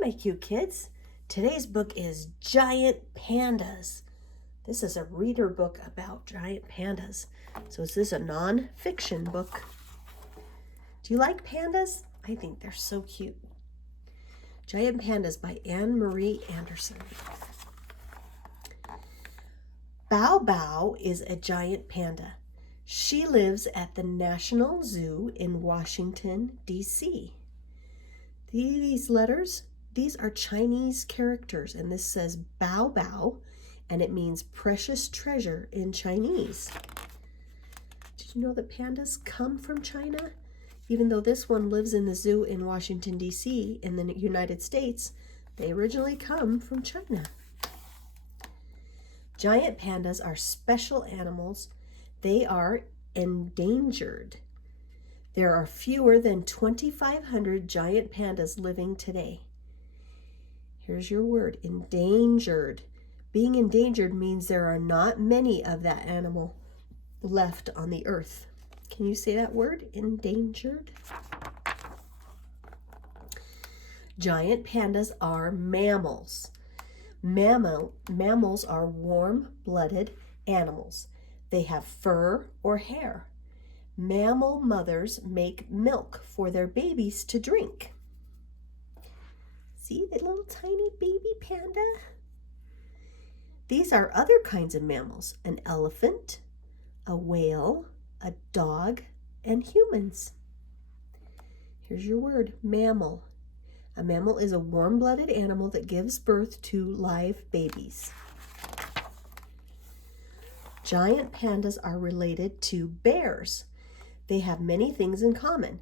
my cute kids. Today's book is Giant Pandas. This is a reader book about giant pandas. So is this a non-fiction book? Do you like pandas? I think they're so cute. Giant Pandas by Anne Marie Anderson. Bao Bao is a giant panda. She lives at the National Zoo in Washington, D.C. These letters, these are Chinese characters, and this says Bao Bao, and it means precious treasure in Chinese. Did you know that pandas come from China? Even though this one lives in the zoo in Washington, D.C. in the United States, they originally come from China. Giant pandas are special animals. They are endangered. There are fewer than 2,500 giant pandas living today. Here's your word, endangered. Being endangered means there are not many of that animal left on the earth. Can you say that word, endangered? Giant pandas are mammals. Mammals are warm-blooded animals. They have fur or hair. Mammal mothers make milk for their babies to drink. See the little tiny baby panda? These are other kinds of mammals: an elephant, a whale, a dog, and humans. Here's your word, mammal. A mammal is a warm-blooded animal that gives birth to live babies. Giant pandas are related to bears. They have many things in common.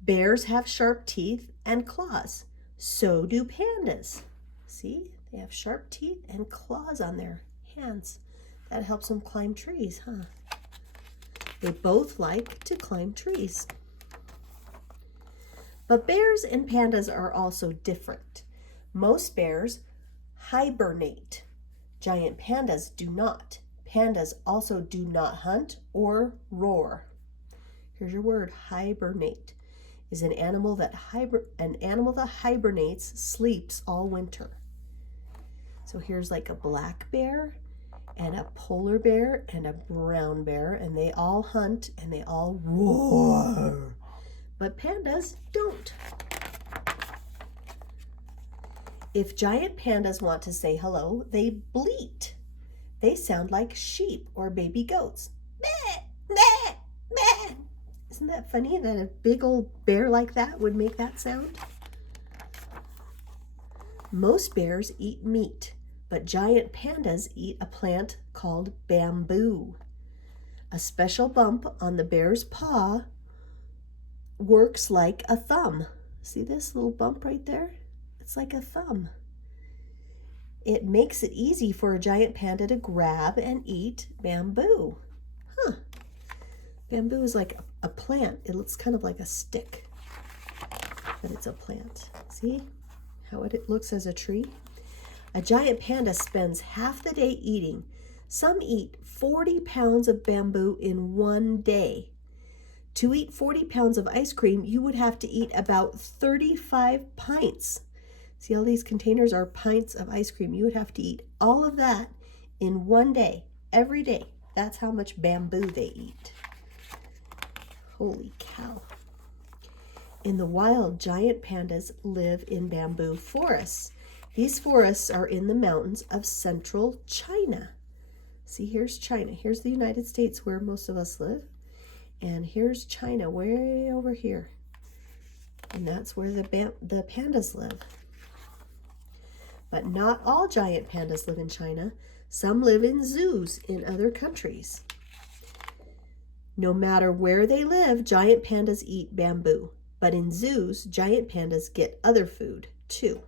Bears have sharp teeth and claws. So do pandas. See, they have sharp teeth and claws on their hands. That helps them climb trees, huh? They both like to climb trees. But bears and pandas are also different. Most bears hibernate. Giant pandas do not. Pandas also do not hunt or roar. Here's your word, hibernate. Is an animal that hibernates, sleeps all winter. So here's like a black bear and a polar bear and a brown bear, and they all hunt and they all roar. But pandas don't. If giant pandas want to say hello, they bleat. They sound like sheep or baby goats. Meh, meh, meh. Isn't that funny that a big old bear like that would make that sound? Most bears eat meat, but giant pandas eat a plant called bamboo. A special bump on the bear's paw works like a thumb. See this little bump right there? It's like a thumb. It makes it easy for a giant panda to grab and eat bamboo. Huh. Bamboo is like a plant. It looks kind of like a stick, but it's a plant. See how it looks as a tree? A giant panda spends half the day eating. Some eat 40 pounds of bamboo in one day. To eat 40 pounds of ice cream, you would have to eat about 35 pints. See, all these containers are pints of ice cream. You would have to eat all of that in one day, every day. That's how much bamboo they eat. Holy cow. In the wild, giant pandas live in bamboo forests. These forests are in the mountains of central China. See, here's China. Here's the United States where most of us live. And here's China way over here. And that's where the pandas live. But not all giant pandas live in China. Some live in zoos in other countries. No matter where they live, giant pandas eat bamboo. But in zoos, giant pandas get other food too.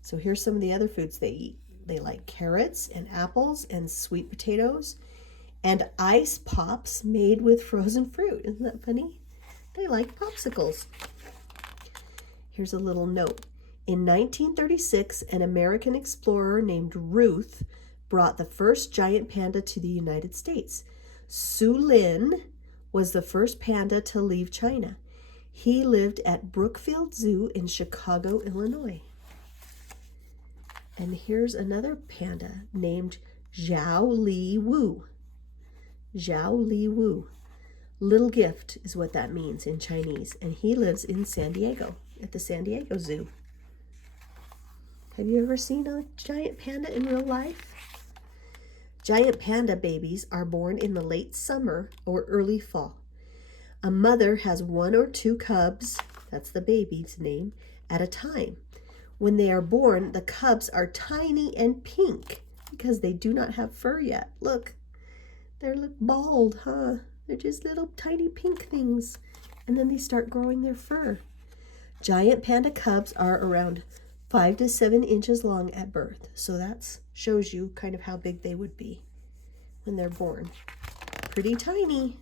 So here's some of the other foods they eat. They like carrots and apples and sweet potatoes and ice pops made with frozen fruit. Isn't that funny? They like popsicles. Here's a little note. In 1936, an American explorer named Ruth brought the first giant panda to the United States. Su Lin was the first panda to leave China. He lived at Brookfield Zoo in Chicago, Illinois. And here's another panda named Zhao Li Wu. Zhao Li Wu. Little gift is what that means in Chinese. And he lives in San Diego, at the San Diego Zoo. Have you ever seen a giant panda in real life? Giant panda babies are born in the late summer or early fall. A mother has 1 or 2 cubs, that's the baby's name, at a time. When they are born, the cubs are tiny and pink because they do not have fur yet. Look, they're bald, huh? They're just little tiny pink things. And then they start growing their fur. Giant panda cubs are around 5 to 7 inches long at birth. So that shows you kind of how big they would be when they're born. Pretty tiny.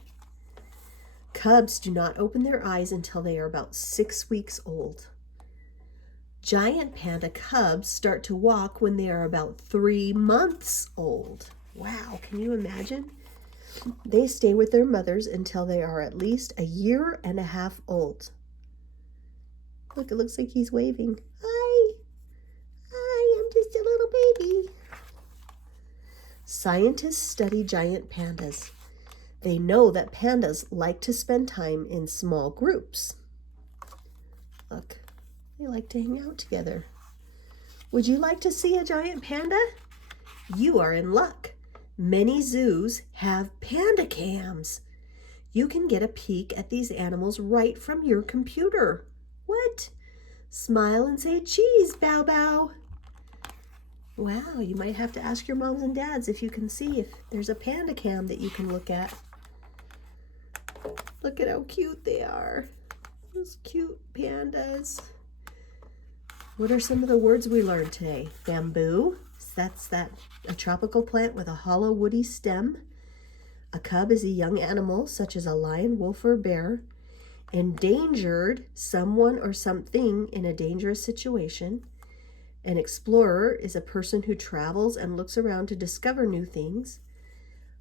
Cubs do not open their eyes until they are about 6 weeks old. Giant panda cubs start to walk when they are about 3 months old. Wow, can you imagine? They stay with their mothers until they are at least 1.5 years old. Look, it looks like he's waving. Hi, I'm just a little baby. Scientists study giant pandas. They know that pandas like to spend time in small groups. Look, they like to hang out together. Would you like to see a giant panda? You are in luck. Many zoos have panda cams. You can get a peek at these animals right from your computer. What? Smile and say cheese, bow bow. Wow, you might have to ask your moms and dads if you can see if there's a panda cam that you can look at. Look at how cute they are. Those cute pandas. What are some of the words we learned today? Bamboo, that's a tropical plant with a hollow woody stem. A cub is a young animal such as a lion, wolf, or bear. Endangered, someone or something in a dangerous situation. An explorer is a person who travels and looks around to discover new things.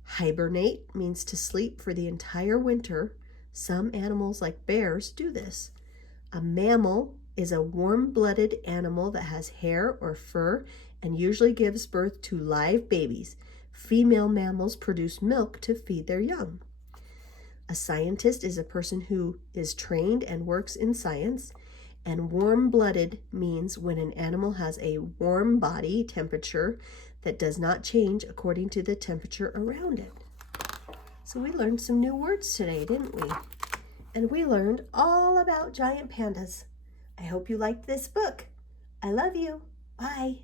Hibernate means to sleep for the entire winter. Some animals like bears do this. A mammal is a warm-blooded animal that has hair or fur and usually gives birth to live babies. Female mammals produce milk to feed their young. A scientist is a person who is trained and works in science. And warm-blooded means when an animal has a warm body temperature that does not change according to the temperature around it. So we learned some new words today, didn't we? And we learned all about giant pandas. I hope you liked this book. I love you. Bye.